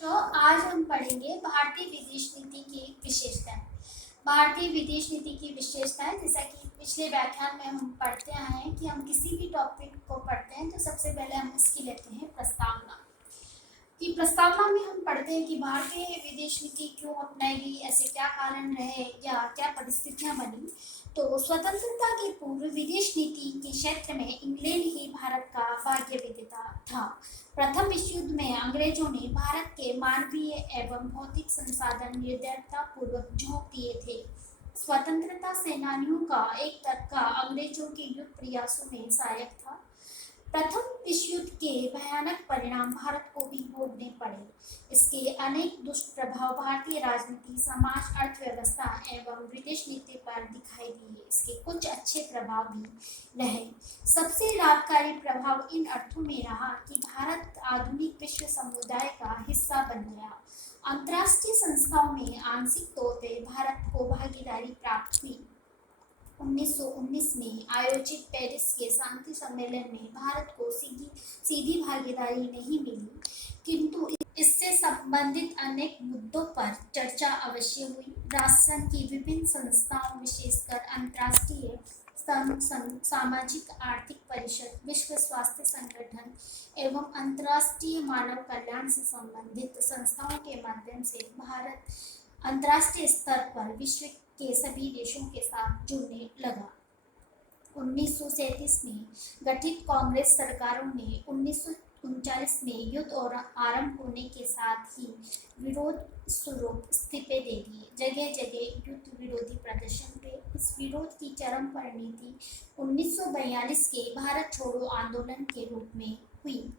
तो आज हम पढ़ेंगे भारतीय विदेश नीति की विशेषताएं। भारतीय विदेश नीति की विशेषताएं, जैसा कि पिछले व्याख्यान में हम पढ़ते आए हैं कि हम किसी भी टॉपिक को पढ़ते हैं तो सबसे पहले हम इसकी लेते हैं प्रस्तावना। कि प्रस्तावना में हम पढ़ते हैं कि भारतीय विदेश नीति क्यों अपनाई गई, ऐसे क्या कारण रहे या क्या परिस्थितियां बनी। तो स्वतंत्रता के पूर्व विदेश नीति के क्षेत्र में इंग्लैंड ही भारत का भाग्य विधाता था। प्रथम विश्व युद्ध में अंग्रेजों ने भारत के मानवीय एवं भौतिक संसाधन निर्दयता पूर्वक झोंक दिए थे। स्वतंत्रता सेनानियों का एक तबका अंग्रेजों के युद्ध प्रयासों में सहायक था। प्रथम विश्व युद्ध के भयानक परिणाम भारत को भी भोगने पड़े। इसके अनेक दुष्प्रभाव भारतीय राजनीति, समाज, अर्थव्यवस्था एवं विदेश नीति पर दिखाई दिए। इसके कुछ अच्छे प्रभाव भी रहे। सबसे लाभकारी प्रभाव इन अर्थों में रहा कि भारत आधुनिक विश्व समुदाय का हिस्सा बन गया। अंतर्राष्ट्रीय संस्थाओं में आंशिक तौर पर भारत को भागीदारी प्राप्त हुई। 1919 में आयोजित पेरिस के शांति सम्मेलन में भारत को सीधी भागीदारी नहीं मिली, किंतु इससे संबंधित अनेक मुद्दों पर चर्चा अवश्य हुई। राष्ट्रसंघ की विभिन्न संस्थाओं, विशेषकर अंतर्राष्ट्रीय सामाजिक आर्थिक परिषद, विश्व स्वास्थ्य संगठन एवं अंतर्राष्ट्रीय मानव कल्याण से संबंधित संस्थाओं के माध्यम से भारत अंतर्राष्ट्रीय स्तर पर विश्व के सभी देशों के साथ जुड़ने लगा। 1937 में गठित कांग्रेस सरकारों ने 1939 में युद्ध और आरंभ होने के साथ ही विरोध स्वरूप इस्तीफे दे दिए। जगह जगह युद्ध विरोधी प्रदर्शन हुए। इस विरोध की चरम परिणति 1942 के भारत छोड़ो आंदोलन के रूप में हुई।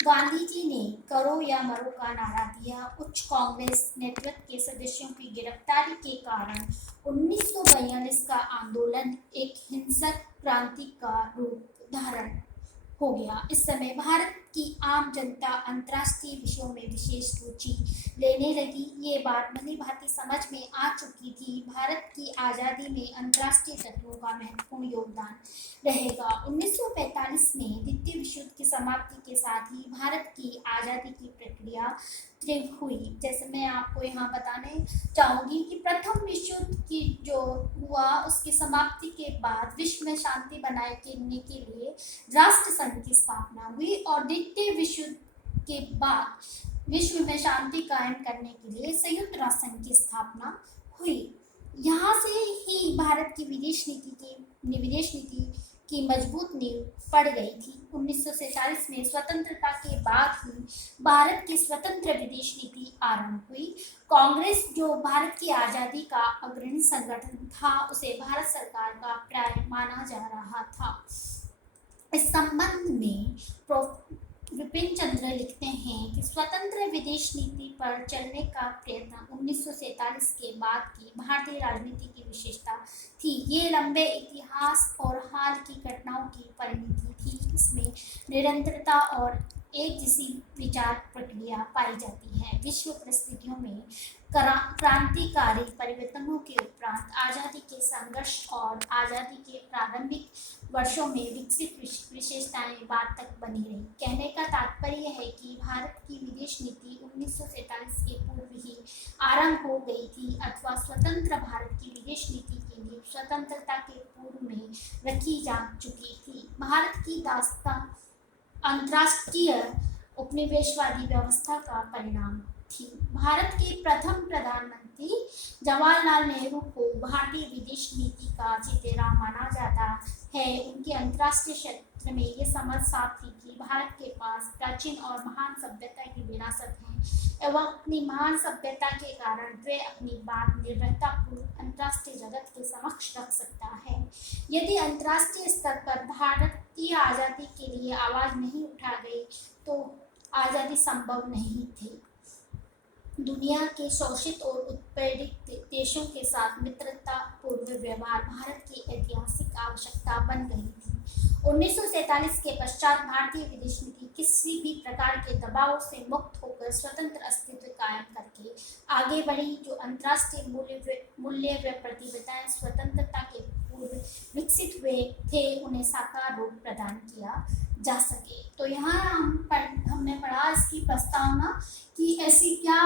गांधी जी ने करो या मरो का नारा दिया। उच्च कांग्रेस नेतृत्व के सदस्यों की गिरफ्तारी के कारण 1942 का आंदोलन एक हिंसक क्रांति का रूप धारण हो गया। इस समय भारत की आम जनता अंतर्राष्ट्रीय विषयों में विशेष रुचि लेने लगी। ये बात भली भांति समझ में आ चुकी थी। भारत की आज़ादी में अंतर्राष्ट्रीय तत्वों का महत्वपूर्ण योगदान रहेगा। 1945 में द्वितीय विश्व युद्ध की समाप्ति के साथ ही भारत की आज़ादी की प्रक्रिया तीव्र हुई। जैसे मैं आपको यहाँ बताने चाहूँगी कि प्रथम विश्व युद्ध की जो हुआ उसकी समाप्ति के बाद विश्व में शांति बनाए रखने के लिए राष्ट्र संघ की स्थापना हुई और द्वितीय विश्व युद्ध के बाद विश्व में शांति कायम करने के लिए संयुक्त राष्ट्र संघ की स्थापना हुई। यहाँ से ही भारत की विदेश नीति की मजबूत नींव पड़ गई थी। 1947 में स्वतंत्रता के बाद ही भारत की स्वतंत्र विदेश नीति आरंभ हुई। कांग्रेस, जो भारत की आज़ादी का अग्रणी संगठन था, उसे भारत सरकार का पर्याय माना जा रहा था। इस संबंध में विपिन चंद्र लिखते हैं कि स्वतंत्र विदेश नीति पर चलने का प्रयत्न 1947 के बाद की भारतीय राजनीति की विशेषता थी। ये लंबे इतिहास और हाल की घटनाओं की परिणति थी। इसमें निरंतरता और एक जैसी विचार प्रक्रिया पाई जाती है। विश्व परिस्थितियों में क्रांतिकारी परिवर्तनों के उपरांत आज़ादी के संघर्ष और आज़ादी के प्रारंभिक वर्षों में विकसित विशेषताएं बाद तक बनी रही। कहने का तात्पर्य है कि भारत की विदेश नीति 1947 के पूर्व ही आरंभ हो गई थी, अथवा स्वतंत्र भारत की विदेश नीति के लिए स्वतंत्रता के पूर्व में रखी जा चुकी थी। भारत की दास्तां अंतर्राष्ट्रीय उपनिवेशवादी व्यवस्था का परिणाम थी। भारत के प्रथम प्रधानमंत्री जवाहरलाल नेहरू को भारतीय विदेश नीति का चेहरा माना जाता है। उनकी अंतर्राष्ट्रीय क्षेत्र में ये समझ साफ थी कि भारत के पास प्राचीन और महान सभ्यता की विरासत है एवं अपनी महान सभ्यता के कारण वे अपनी बात निर्भरतापूर्वक अंतर्राष्ट्रीय जगत के समक्ष रख सकता है। यदि अंतर्राष्ट्रीय स्तर पर भारतीय आज़ादी के लिए आवाज़ नहीं उठा गई तो आज़ादी संभव नहीं थी। दुनिया के शोषित और उत्पीड़ित देशों के साथ मित्रता पूर्व व्यवहार भारत की ऐतिहासिक आवश्यकता बन गई थी। 1947 के पश्चात भारतीय विदेश नीति किसी भी प्रकार के दबाव से मुक्त होकर स्वतंत्र अस्तित्व कायम करके आगे बढ़ी। जो अंतर्राष्ट्रीय मूल्य व प्रतिबद्धताएं स्वतंत्रता के पूर्व विकसित हुए थे उन्हें साकार रूप प्रदान किया जा सके। तो यहाँ हमने पढ़ा इसकी प्रस्तावना कि ऐसी क्या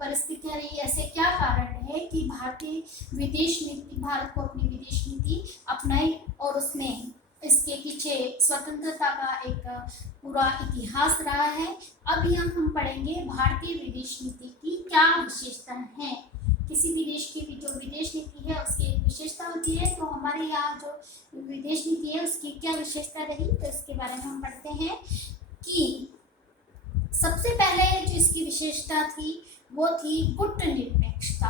परिस्थितियाँ रही, ऐसे क्या कारण है कि भारतीय विदेश नीति, भारत को अपनी विदेश नीति अपनाई और उसमें इसके पीछे स्वतंत्रता का एक पूरा इतिहास रहा है। अब यहाँ हम पढ़ेंगे भारतीय विदेश नीति की क्या विशेषता है। किसी भी देश की भी जो विदेश नीति है उसकी एक विशेषता होती है, तो हमारे यहाँ जो विदेश नीति है उसकी क्या विशेषता रही, तो इसके बारे में हम पढ़ते हैं कि सबसे पहले जो इसकी विशेषता थी वो थी गुटनिरपेक्षता।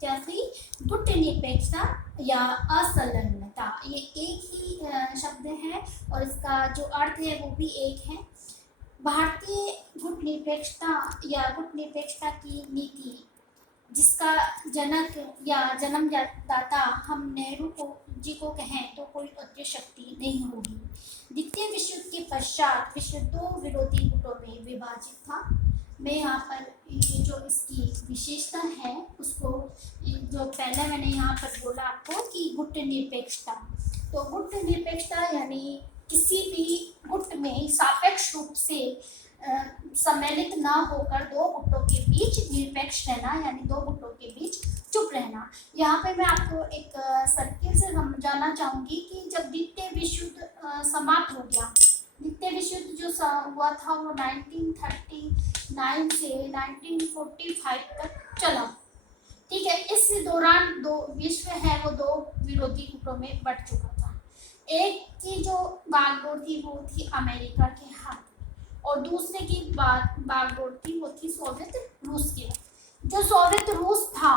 क्या थी? गुटनिरपेक्षता या असंलग्नता। ये एक ही शब्द है और इसका जो अर्थ है वो भी एक है। भारतीय गुटनिरपेक्षता या गुटनिरपेक्षता की नीति जिसका जनक या जन्मदाता हम नेहरू जी को कहें तो कोई अद्भुत शक्ति नहीं होगी। द्वितीय विश्व युद्ध के पश्चात विश्व दो विरोधी गुटों में विभाजित था। मैं यहाँ पर ये जो इसकी विशेषता है उसको, जो पहले मैंने यहाँ पर बोला आपको कि गुट निरपेक्षता, तो गुट निरपेक्षता यानी किसी भी गुट में सापेक्ष रूप से सम्मिलित ना होकर दो गुटों के बीच निरपेक्ष रहना, यानी दो गुटों के बीच चुप रहना। यहाँ पे मैं आपको एक सर्किल से समझाना चाहूँगी कि जब द्वितीय विश्व युद्ध समाप्त हो गया, द्वितीय विश्व युद्ध जो हुआ था वो 1939 से 1945 तक चला। ठीक है, इस दौरान दो विश्व है वो दो विरोधी गुटों में बढ़ चुका था। एक की जो बागडोर थी वो थी अमेरिका के हाथ और दूसरे की बागडोर थी वो थी सोवियत रूस के। जो सोवियत रूस था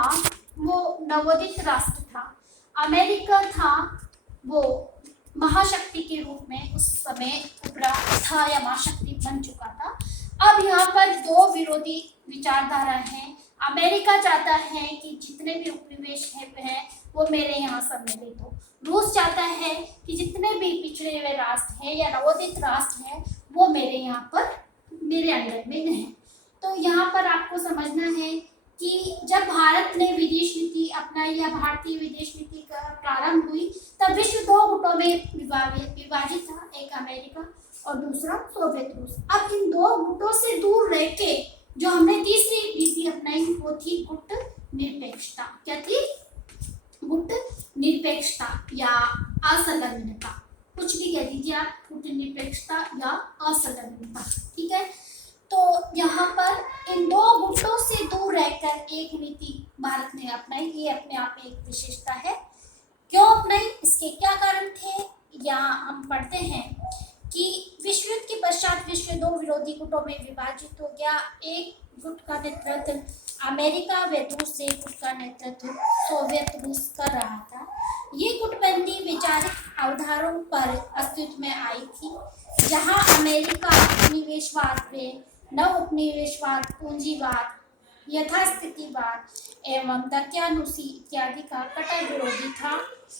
वो नवोदित राष्ट्र था, अमेरिका था वो महाशक्ति के रूप में उस समय उभरा था या महाशक्ति बन चुका था। अब यहाँ पर दो विरोधी विचारधारा हैं। अमेरिका चाहता है कि जितने भी उपनिवेश है वो मेरे यहाँ सम्मिलित हो। रूस चाहता है कि जितने भी पिछड़े हुए राष्ट्र हैं या नवोदित राष्ट्र हैं वो मेरे यहाँ पर मेरे अंडर में नहीं। तो यहाँ पर आपको समझना है कि जब भारत ने विदेश नीति अपनाई या भारतीय विदेश नीति का प्रारंभ हुई तब विश्व दो गुटों में विभाजित था, एक अमेरिका और दूसरा सोवियत रूस। अब इन दो गुटों से दूर रह के जो हमने तीसरी नीति अपनाई वो थी गुट निरपेक्षता। क्या थी? गुट निरपेक्षता या असंलग्नता, कुछ भी कह दीजिए आप, गुट निरपेक्षता या असंलग्नता। ठीक है, तो यहाँ पर इन दो गुटों से दूर रहकर एक नीति भारत ने अपनाई, ये अपने आप में एक विशेषता है। क्यों अपनाई, इसके क्या कारण थे, या हम पढ़ते हैं कि विश्व युद्ध के पश्चात विश्व दो विरोधी गुटों में विभाजित हो गया। एक गुट का नेतृत्व अमेरिका व दूसरे गुट का नेतृत्व सोवियत रूस कर रहा था। ये गुटबंदी वैचारिक आधारों पर अस्तित्व में आई थी, जहां अमेरिका उपनिवेशवाद व नव उपनिवेशवाद, पूंजीवाद, यथास्थितिवाद एवं दकियानुसी इत्यादि का कट्टर विरोधी था।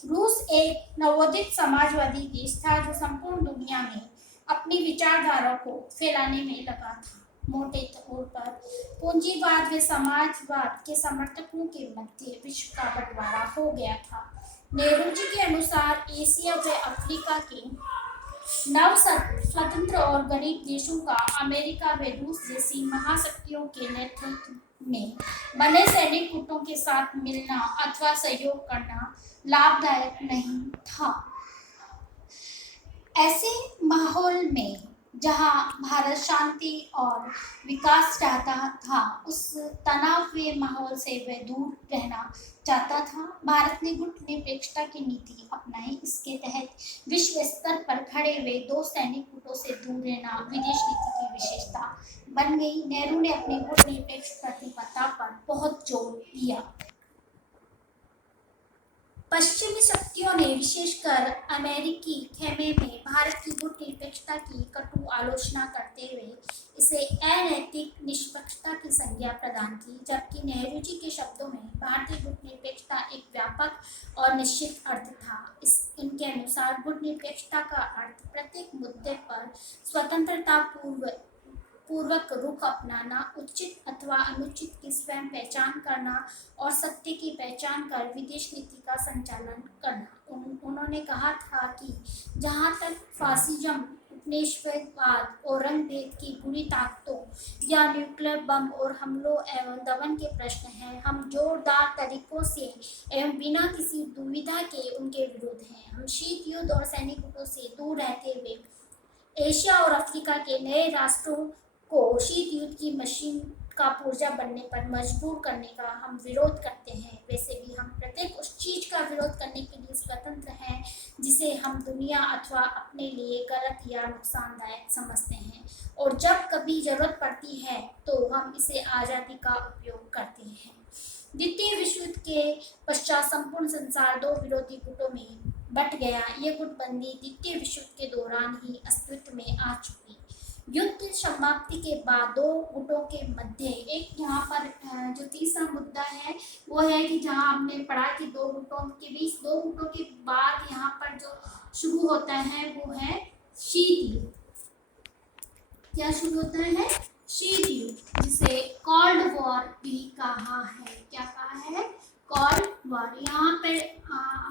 रूस एक नवोदित समाजवादी देश था जो संपूर्ण दुनिया में अपनी विचारधारा को फैलाने में लगा था। मोटे तौर पर पूंजीवाद व समाजवाद के समर्थकों के मध्य विश्व का बंटवारा हो गया था। नेहरू जी के अनुसार एशिया व अफ्रीका के नव स्वतंत्र और गरीब देशों का अमेरिका व रूस जैसी महाशक्तियों के नेतृत्व में बने सैनिक गुटों के साथ मिलना अथवा सहयोग करना लाभदायक नहीं था। ऐसे माहौल में जहां भारत शांति और विकास चाहता था, उस तनावपूर्ण माहौल से वह दूर रहना चाहता था। भारत ने गुट निरपेक्षता की नीति अपनाई। इसके तहत विश्व स्तर पर खड़े हुए दो सैनिक गुटों से दूर रहना विदेश नीति की विशेषता बन गई। नेहरू ने अपनी गुट निरपेक्ष प्रतिबद्धता पर बहुत जोर दिया। पश्चिमी शक्तियों ने विशेषकर अमेरिकी खेमे में भारत की गुट निरपेक्षता की कटु आलोचना करते हुए इसे अनैतिक निष्पक्षता की संज्ञा प्रदान की, जबकि नेहरू जी के शब्दों में भारतीय गुट निरपेक्षता एक व्यापक और निश्चित अर्थ था। इनके अनुसार गुट निरपेक्षता का अर्थ प्रत्येक मुद्दे पर स्वतंत्रता पूर्वक रुख अपनाना, उचित अथवा अनुचित की स्वयं पहचान करना और सत्य की पहचान कर विदेश नीति का संचालन करना। उन्होंने कहा था कि जहाँ तक फासिज्म, उपनिवेशवाद और रंग भेद की बुरी ताकतों या न्यूक्लियर बम और हमलों एवं दमन के प्रश्न हैं, हम जोरदार तरीकों से एवं बिना किसी दुविधा के उनके विरुद्ध हैं। हम शीत युद्ध और सैनिक गुटों से दूर रहते हुए एशिया और अफ्रीका के नए राष्ट्रों को शीत युद्ध की मशीन का पुर्जा बनने पर मजबूर करने का हम विरोध करते हैं। वैसे भी हम प्रत्येक उस चीज का विरोध करने के लिए स्वतंत्र हैं जिसे हम दुनिया अथवा अपने लिए गलत या नुकसानदायक समझते हैं, और जब कभी जरूरत पड़ती है तो हम इसे आज़ादी का उपयोग करते हैं। द्वितीय विश्व युद्ध के पश्चात संपूर्ण संसार दो विरोधी गुटों में बट गया। ये गुटबंदी द्वितीय विश्व युद्ध के दौरान ही अस्तित्व में आ चुकी। युद्ध समाप्ति के बाद दो गुटों के मध्य एक यहाँ पर जो तीसरा मुद्दा है वो है कि जहाँ हमने पढ़ा कि दो गुटों के बीच, दो गुटों के बाद यहाँ पर जो शुरू होता है वो है शीत युद्ध। क्या शुरू होता है? शीत युद्ध, जिसे कोल्ड वॉर भी कहा है। क्या कहा है? Cold war. यहाँ पर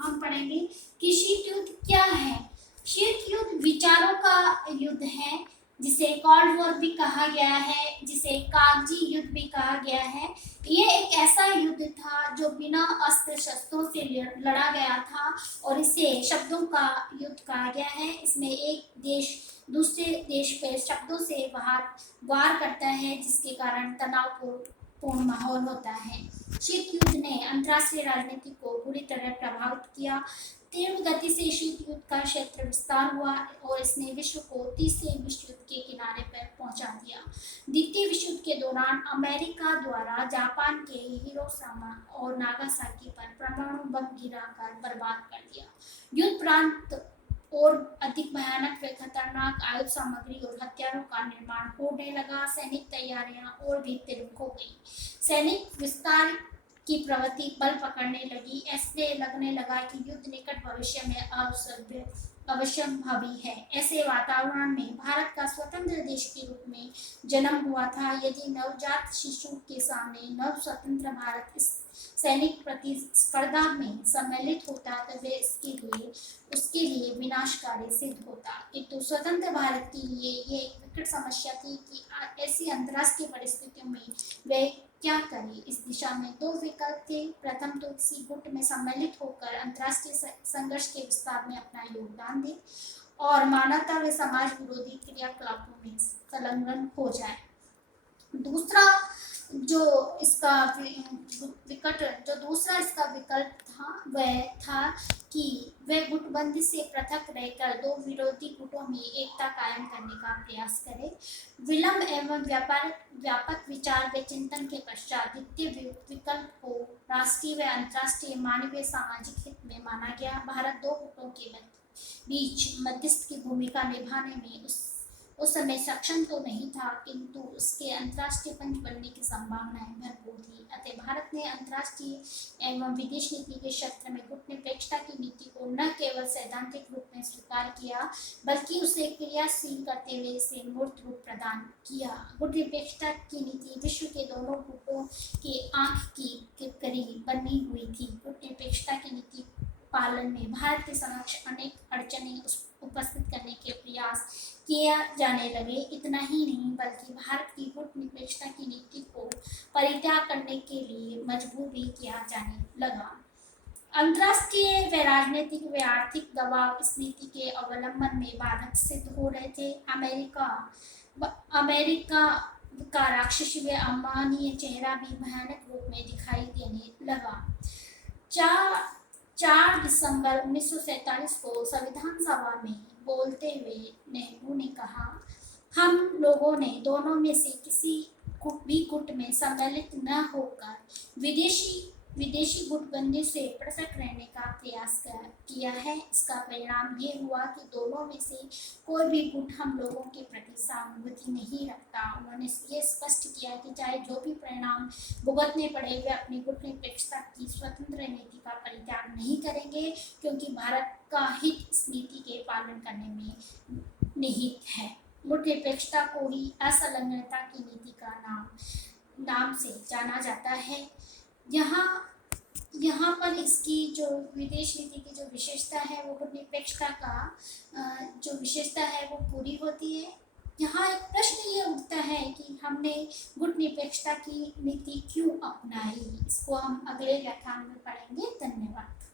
हम पढ़ेंगे कि शीत युद्ध क्या है। शीत युद्ध विचारों का युद्ध है जिसे कोल्ड वॉर भी कहा गया है, जिसे कागजी युद्ध भी कहा गया है। ये एक ऐसा युद्ध था जो बिना अस्त्र शस्त्रों से लड़ा गया था और इसे शब्दों का युद्ध कहा गया है। इसमें एक देश दूसरे देश पर शब्दों से वार करता है, जिसके कारण तनावपूर्ण माहौल होता है। शीत युद्ध ने अंतर्राष्ट्रीय राजनीति को बुरी तरह प्रभावित किया। तीव्र गति से शीत युद्ध का क्षेत्र विस्तार हुआ और इसने विश्व को तीसरे विश्व युद्ध के किनारे पर पहुंचा दिया। द्वितीय विश्व युद्ध के दौरान अमेरिका द्वारा जापान के हिरोशिमा और नागासाकी पर परमाणु बम गिराकर बर्बाद कर दिया। युद्ध प्रांत और अधिक भयानक व खतरनाक आयुध सामग्री और हथियारों का निर्माण होने लगा। सैनिक तैयारियां और भी तीव्र हो गई। सैनिक विस्तार की प्रवृत्ति बल पकड़ने लगी। ऐसे लगने लगा कि युद्ध निकट भविष्य में अवश्यंभावी है। ऐसे वातावरण में भारत का स्वतंत्र देश के रूप में जन्म हुआ था। यदि नवजात शिशु के सामने नव स्वतंत्र भारत इस सैनिक प्रतिस्पर्धा में सम्मिलित होता तो वे उसके लिए विनाशकारी सिद्ध होता। किंतु स्वतंत्र भारत के लिए ये एक विकट समस्या थी कि ऐसी अंतर्राष्ट्रीय परिस्थितियों में वे क्या करें। इस दिशा में दो विकल्प थे। प्रथम तो किसी गुट में सम्मिलित होकर अंतर्राष्ट्रीय संघर्ष के विस्तार में अपना योगदान दे और मानवता व समाज विरोधी क्रियाकलापों में संलग्न हो जाए। दूसरा दूसरा इसका विकल्प था वह था कि वे गुटबंदी से पृथक रहकर दो विरोधी गुटों में एकता कायम करने का प्रयास करें। विलंब एवं व्यापक विचार व चिंतन के पश्चात द्वितीय विकल्प को राष्ट्रीय व अंतर्राष्ट्रीय मानवीय सामाजिक हित में माना गया। भारत दो गुटों के बीच मध्यस्थ की भूमिका निभाने में उस समय सक्षम तो नहीं था, किंतु उसके अंतर्राष्ट्रीय पंच बनने की संभावनाएं भरपूर थी। अतः भारत ने अंतर्राष्ट्रीय एवं विदेश नीति के क्षेत्र में गुटनिरपेक्षता की नीति को न केवल सैद्धांतिक रूप में स्वीकार किया, बल्कि उसे क्रियाशील करते हुए इसे मूर्त रूप प्रदान किया। गुटनिरपेक्षता की नीति विश्व के दोनों गुटों के आंख की करीब बनी हुई थी। गुटनिरपेक्षता की नीति पालन में भारत के समक्ष अनेक अड़चनें उपस्थित करने के प्रयास किया जाने लगे। इतना ही नहीं बल्कि भारत की गुटनिरपेक्षता की नीति को परित्याग करने के लिए मजबूर भी किया जाने लगा। अंतर्राष्ट्रीय व राजनीतिक व आर्थिक दबाव इस नीति के अवलंबन में बाधक सिद्ध हो रहे थे। अमेरिका का राक्षसी व अमानवीय चेहरा भी भयानक रूप में दिखाई देने लगा। 4 दिसंबर 1947 को संविधान सभा में बोलते हुए नेहरू ने कहा, हम लोगों ने दोनों में से किसी भी गुट में सम्मिलित न होकर विदेशी गुटबंदी से पृथक रहने का प्रयास किया है। इसका परिणाम ये हुआ कि दोनों में से कोई भी गुट हम लोगों के प्रति सहानुभूति नहीं रखता। उन्होंने ये स्पष्ट किया कि चाहे जो भी परिणाम भुगतने पड़े वे अपनी गुटनिरपेक्षता की स्वतंत्र नीति का परित्याग नहीं करेंगे, क्योंकि भारत का हित इस नीति के पालन करने में निहित है। गुटनिरपेक्षता को ही असंलग्नता की नीति का नाम से जाना जाता है। यहाँ यहाँ पर इसकी जो विदेश नीति की जो विशेषता है वो गुटनिरपेक्षता का जो विशेषता है वो पूरी होती है। यहाँ एक प्रश्न ये उठता है कि हमने गुटनिरपेक्षता की नीति क्यों अपनाई। इसको हम अगले व्याख्यान में पढ़ेंगे। धन्यवाद।